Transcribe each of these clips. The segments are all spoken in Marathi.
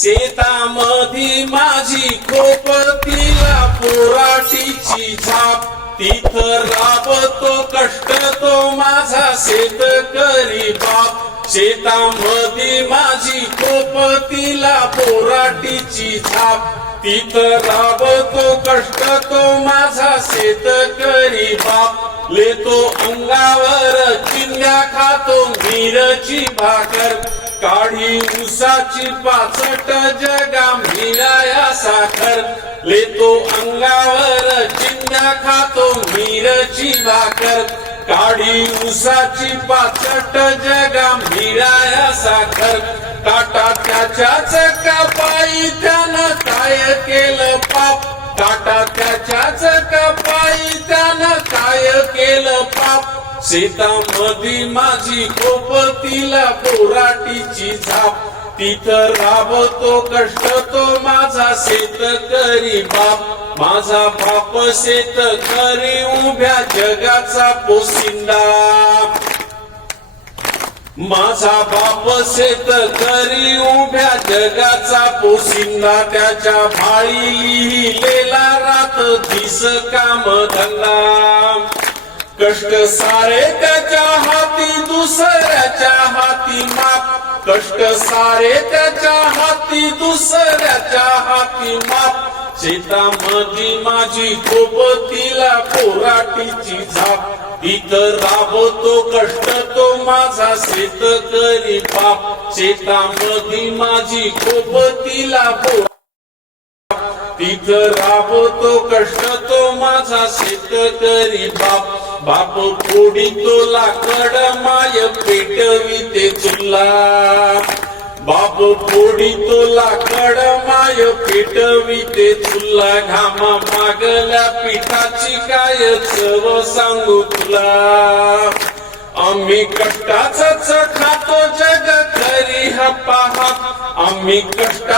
शेतामधी माझी खोपतीला पोराटीची झाप. तिथं राबतो कष्ट तो माझा शेतकरी बाप. शेतामधी माझी खोपतीला पोराटीची झाप. तिथं राबतो कष्ट तो माझा शेतकरी बाप. लेतो अंगावर चिंध्या खातो मिरची भाकर. काढी उसाची पाचट जगा मिराया साखर. लेतो अंगावर चिंध्या खातो मिरची भाकर. काढी उसाची पाचट जगा मिराया साखर. काटा त्याच्याच कापाई त्यानं काय केलं पाप? काटा त्या केलं पाप. शेतामधी माझी खोपतीला पोराटीची झाप. तिथं राबतो कष्ट तो माझा शेतकरी बाप. माझा बाप शेतकरी उभ्या जगाचा पोसिंदा माझा बाप शेतकरी उभ्या जगाचा पोसिंदा त्याच्या भाळी लिहिलेला रात दिस काम धंदा. कष्ट सारे त्याच्या हाती दुसऱ्याच्या हाती माप. कष्ट सारे त्याच्या हाती दुसऱ्याच्या हाती माप. शेतामधी माझी खोपतीला कोराटीची झाप. इतर राबतो कष्ट तो माझा शेत शेतकरी बाप. शेतामधी माझी खोपतीला पीक राबतो कष्ट तो माझा शेतकरी बाप. बाप फोडी तो लाकड माय पेटवी ते चुल्ला बाप फोडी तो लाकड माय पेटवी ते चुल्ला घामा मागल्या पिठाची काय चव सांगू तुला. आम्ही कष्टाच खातो जग खरी हा पहा आम्ही कष्ट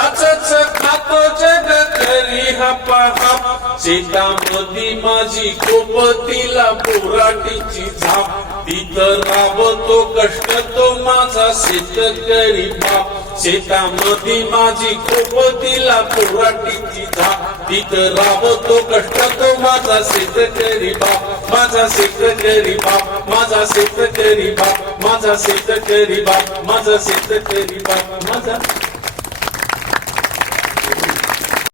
पहा. शेतामधी माझी खोपतीला पोराटीची झाप. तिथं राबतो कष्ट तो माझा शेतकरी बाप. शेतामधी माझी खोपतीला पोराटीची झाप. तिथं राबतो कष्ट तो माझा शेतकरी बाप. माझा शेतकरी बाप माझा शेतकरी बाप माझा शेतकरी बाप माझा शेतकरी बाप माझा